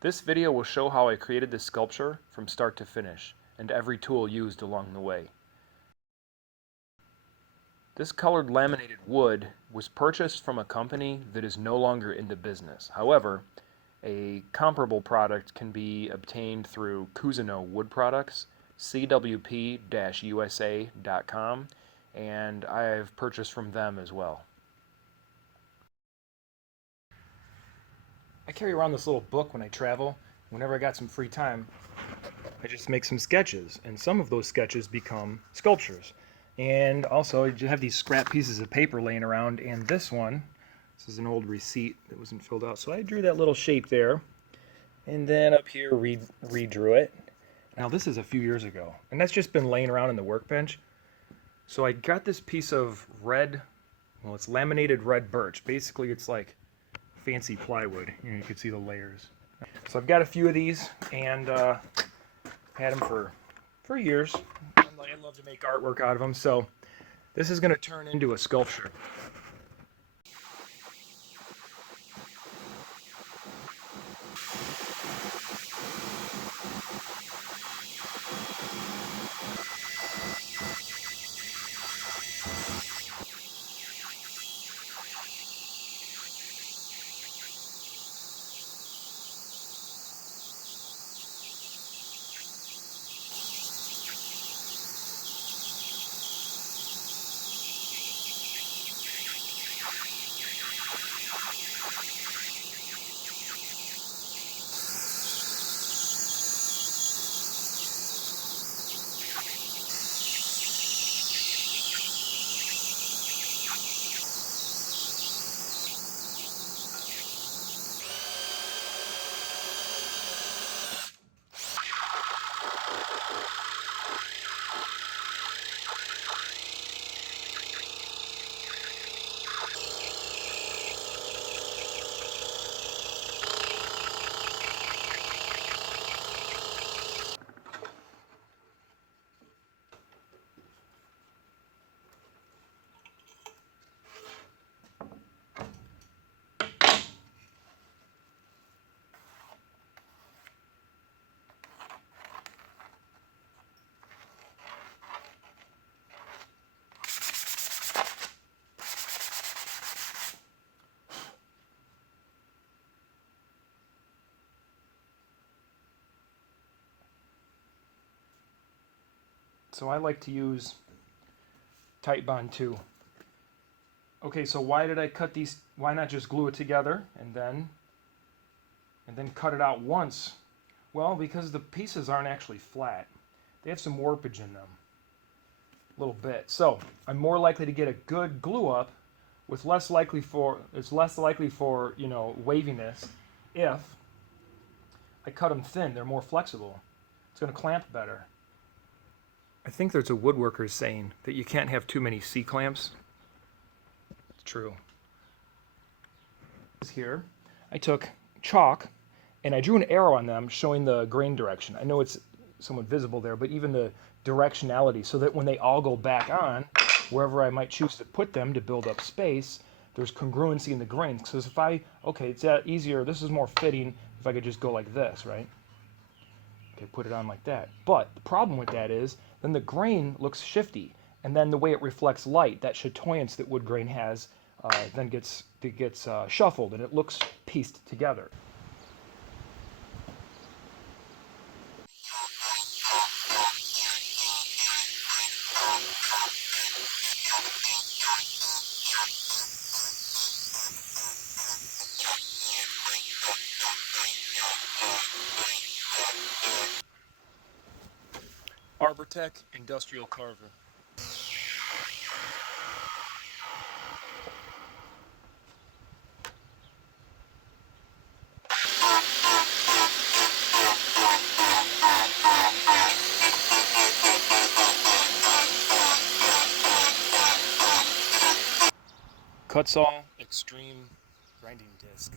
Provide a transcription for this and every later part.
This video will show how I created this sculpture from start to finish, and every tool used along the way. This colored laminated wood was purchased from a company that is no longer in the business. However, a comparable product can be obtained through Cousineau Wood Products, cwp-usa.com, and I have purchased from them as well. I carry around this little book when I travel. Whenever I got some free time, I just make some sketches, and some of those sketches become sculptures. And also, I just have these scrap pieces of paper laying around, and this is an old receipt that wasn't filled out. So I drew that little shape there, and then up here redrew it. Now this is a few years ago, and that's just been laying around in the workbench. So I got this piece of red, well, it's laminated red birch. Basically, it's like fancy plywood. You can see the layers. So I've got a few of these, and had them for years. I love to make artwork out of them, so this is going to turn into a sculpture. So I like to use tight bond too. Okay, so why did I cut these? Why not just glue it together and then cut it out once? Well, because the pieces aren't actually flat. They have some warpage in them, a little bit. So I'm more likely to get a good glue up with less likely for waviness if I cut them thin. They're more flexible. It's going to clamp better. I think there's a woodworker's saying that you can't have too many C-clamps. It's true. Here, I took chalk and I drew an arrow on them showing the grain direction. I know it's somewhat visible there, but even the directionality, so that when they all go back on, wherever I might choose to put them to build up space, there's congruency in the grain. Because if it's easier, this is more fitting if I could just go like this, right? Okay, put it on like that. But the problem with that is, then the grain looks shifty, and then the way it reflects light, that chatoyance that wood grain has, then gets shuffled, and it looks pieced together. Arbortech Industrial Carver. Cutsaw Extreme Grinding Disc.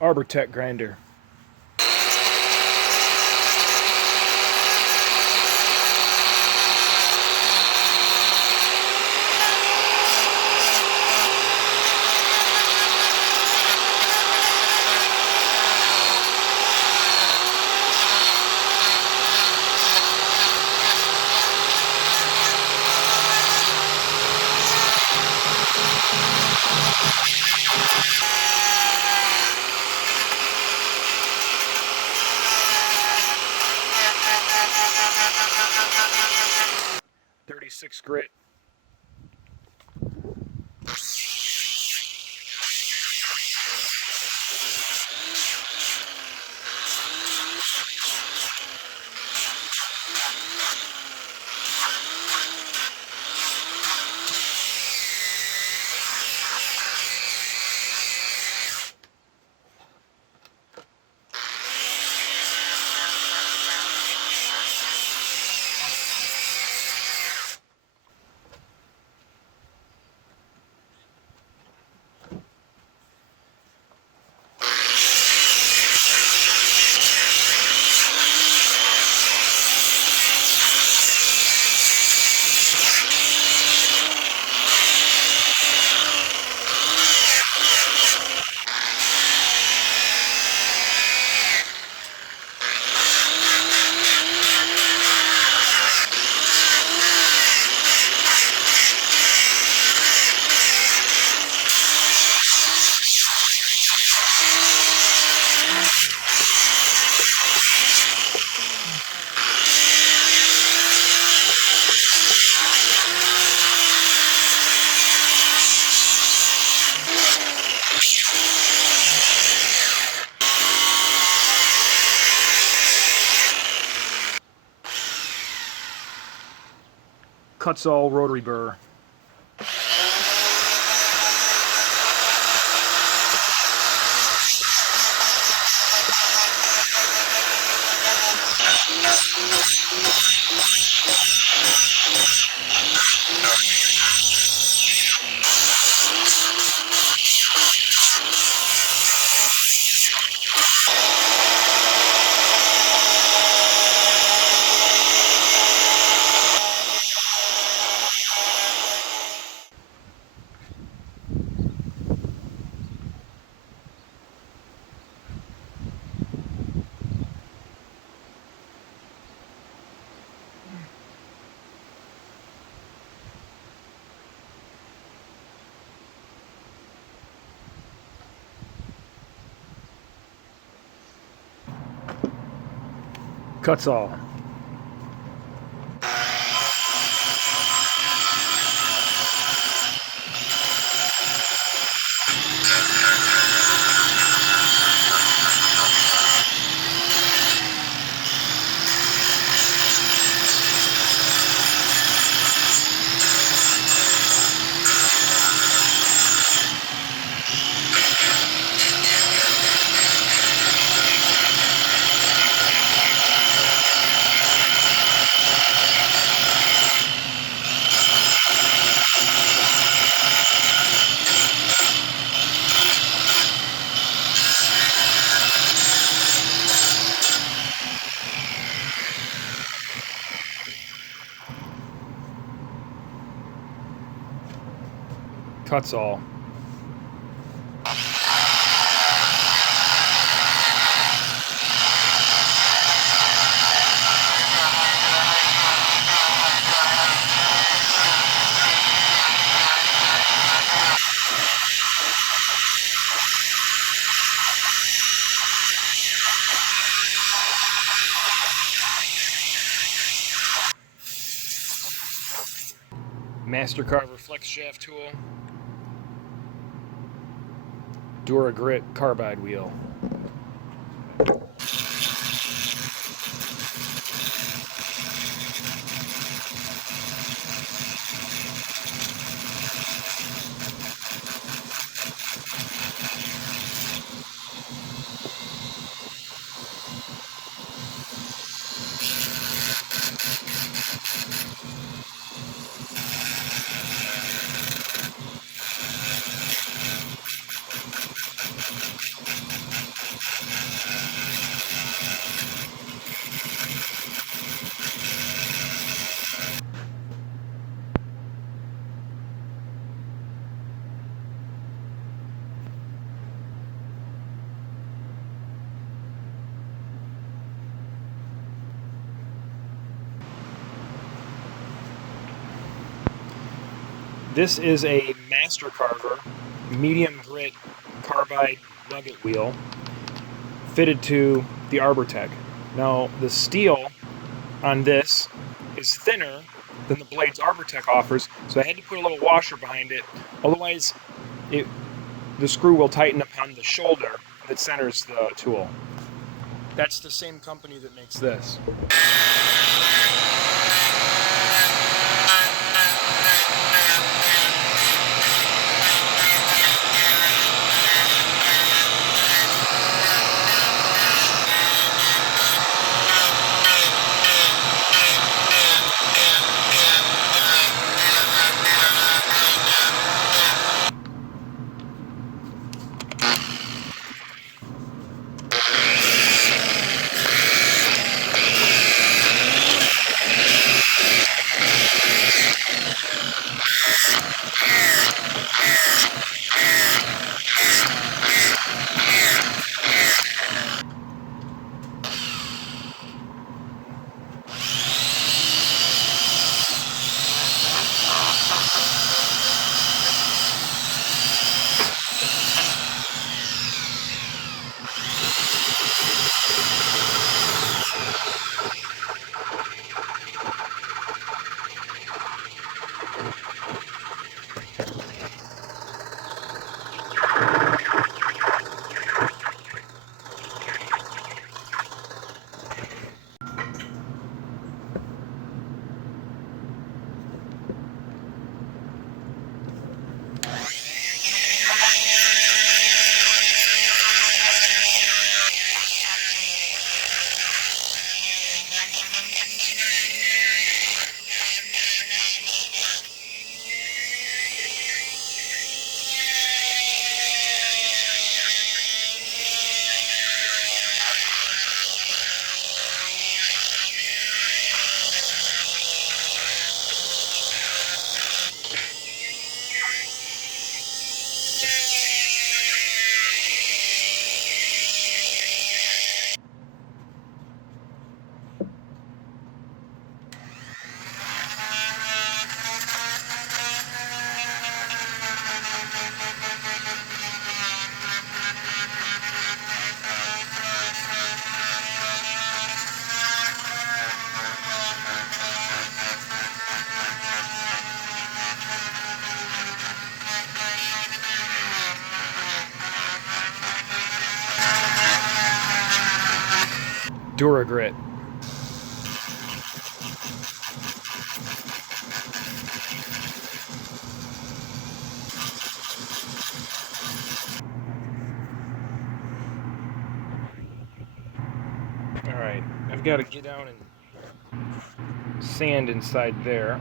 Arbor-Tech grinder. .36 grit. Cuts all rotary burr. Cuts all. Cuts all. Master Carver flex shaft tool. Dura Grit carbide wheel. This is a Master Carver medium grit carbide nugget wheel fitted to the Arbortech. Now the steel on this is thinner than the blades Arbortech offers, so I had to put a little washer behind it. Otherwise, the screw will tighten upon the shoulder that centers the tool. That's the same company that makes this. Duragrit. Alright, I've got to get down and sand inside there.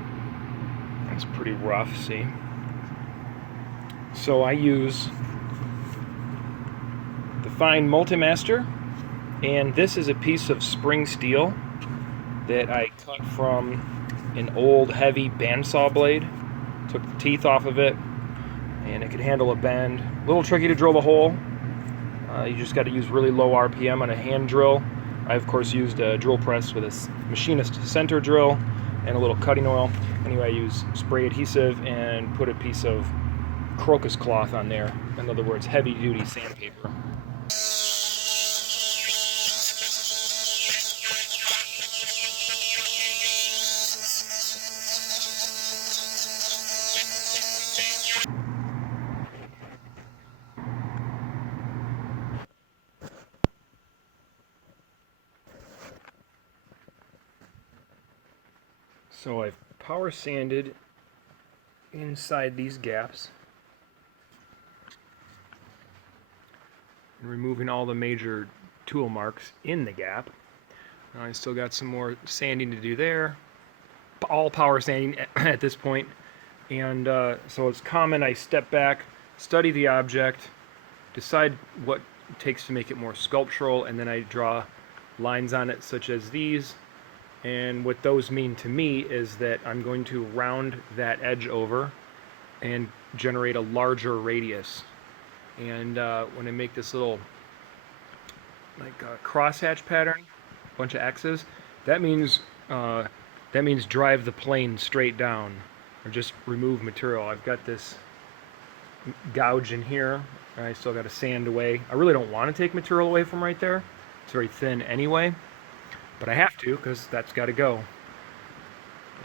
It's pretty rough, see? So I use the fine Multimaster, and this is a piece of spring steel that I cut from an old heavy bandsaw blade. Took the teeth off of it, and it could handle a bend. A little tricky to drill the hole. You just got to use really low RPM on a hand drill. I of course used a drill press with a machinist center drill and a little cutting oil. Anyway, I used spray adhesive and put a piece of crocus cloth on there. In other words, heavy duty sandpaper. So I've power sanded inside these gaps, and removing all the major tool marks in the gap. Now I still got some more sanding to do there, all power sanding at this point. And so it's common I step back, study the object, decide what it takes to make it more sculptural, and then I draw lines on it such as these. And what those mean to me is that I'm going to round that edge over and generate a larger radius. And when I make this little like crosshatch pattern, a bunch of X's, that means drive the plane straight down, or just remove material. I've got this gouge in here, and I still got to sand away. I really don't want to take material away from right there. It's very thin anyway, but I have to because that's got to go.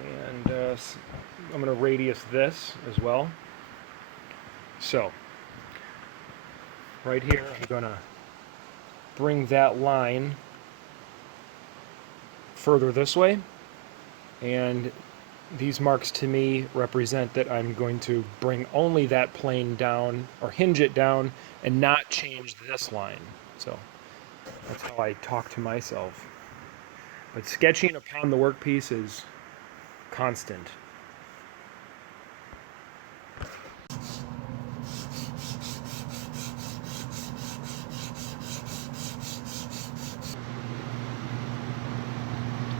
And I'm going to radius this as well. So right here, I'm going to bring that line further this way, and these marks to me represent that I'm going to bring only that plane down, or hinge it down, and not change this line. So that's how I talk to myself. But sketching upon the workpiece is constant.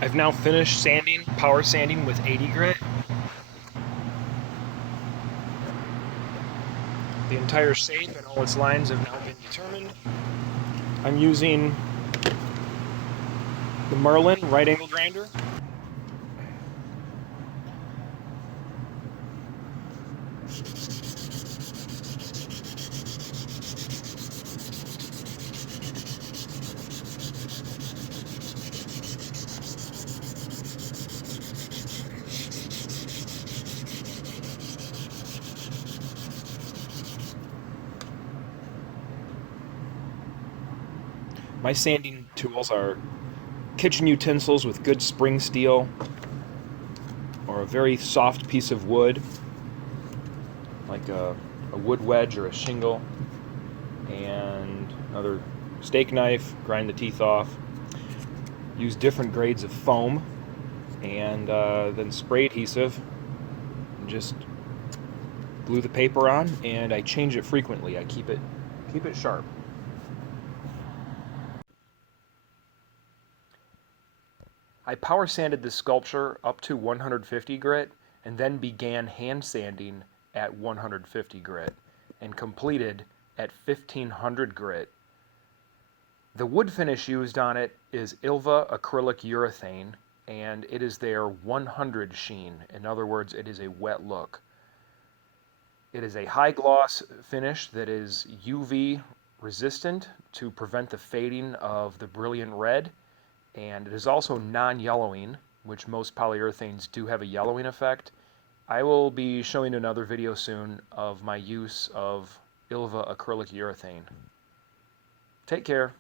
I've now finished sanding, power sanding with 80 grit. The entire shape and all its lines have now been determined. I'm using the Merlin right angle grinder. My sanding tools are kitchen utensils with good spring steel, or a very soft piece of wood, like a wood wedge or a shingle, and another steak knife, grind the teeth off. Use different grades of foam, and then spray adhesive, and just glue the paper on, and I change it frequently. I keep it sharp. I power sanded this sculpture up to 150 grit and then began hand sanding at 150 grit and completed at 1500 grit. The wood finish used on it is Ilva acrylic urethane, and it is their 100 sheen. In other words, it is a wet look. It is a high gloss finish that is UV resistant to prevent the fading of the brilliant red, and it is also non-yellowing, which most polyurethanes do have a yellowing effect. I will be showing another video soon of my use of Ilva acrylic urethane. Take care.